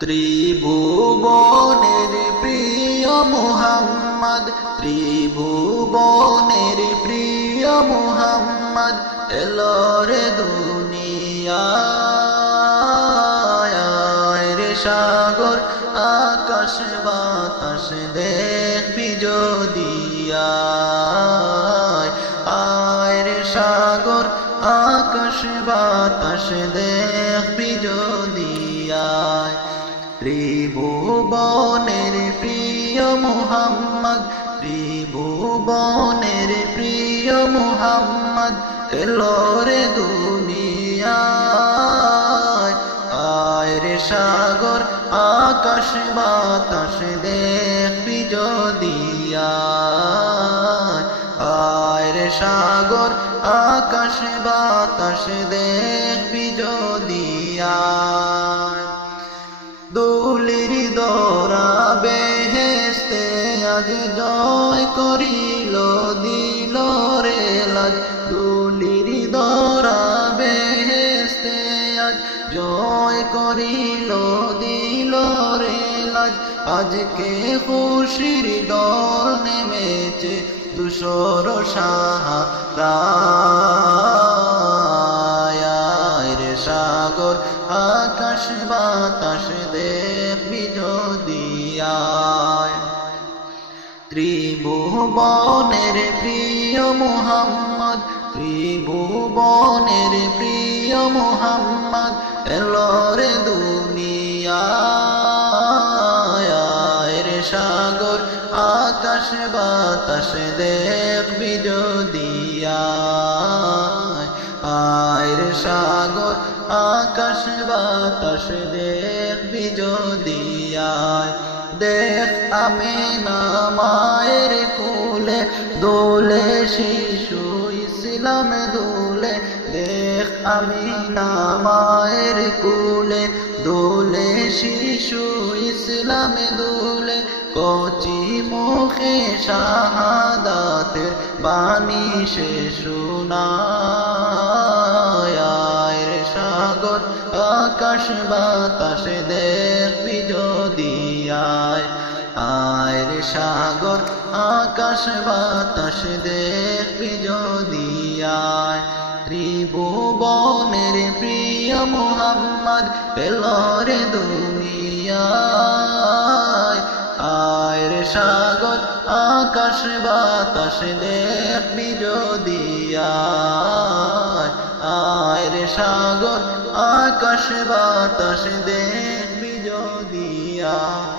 ত্রিভুবনের প্রিয় মুহাম্মদ, ত্রিভুবনের প্রিয় মুহাম্মদ এলো রে দুনিয়ায়। রে সাগর আকাশ বাতাস দেখবি যদি আয় রে সাগর আকাশ বাতাস দেখবি যদি আয়। ত্রিভুবনের প্রিয় মুহাম্মদ, ত্রিভুবনের প্রিয় মুহাম্মদ এলো রে দুনিয়ায়। আয় রে সাগর আকাশ বাতাস দেখবি যদি আয় রে সাগর আকাশ বাতাস দেখবি যদি আয়। দুলির দরা বেহেশতে আজ জয় করিল দিল রে লাজ। দুলির দরা বেহেশতে আজ জয় করিল দিল রে লাজ। আজকে খুশির দল নেমেছে ধূসর সাহারায়। রে সাগর আকাশ বাতাস দেখবি যদি আয়। ত্রিভুবনের প্রিয় মুহাম্মদ, ত্রিভুবনের প্রিয় মুহাম্মদ এলো রে দুনিয়ায়। রে সাগর আকাশ বাতাস দেখবি যদি আয় রে সাগর আকাশ বাতাস দেখবি যদি আয়। দেখ আমিনা মায়ের কোলে দোলে শিশু ইসলাম দোলে। দেখ আমিনা মায়ের কোলে দোলে শিশু ইসলাম দোলে। কচি মুখে শাহাদাতের বাণী সে শোনায়। রে সাগর আকাশ বাতাস দেখবি যদি আয় রে সাগর আকাশ বাতাস দেখবি যদি আয়। ত্রিভুবনের প্রিয় মুহাম্মদ এলো রে দুনিয়ায়। আয় রে সাগর আকাশ বাতাস দেখবি যদি আয় রে সাগর আকাশ বাতাস দেখবি যদি আয়।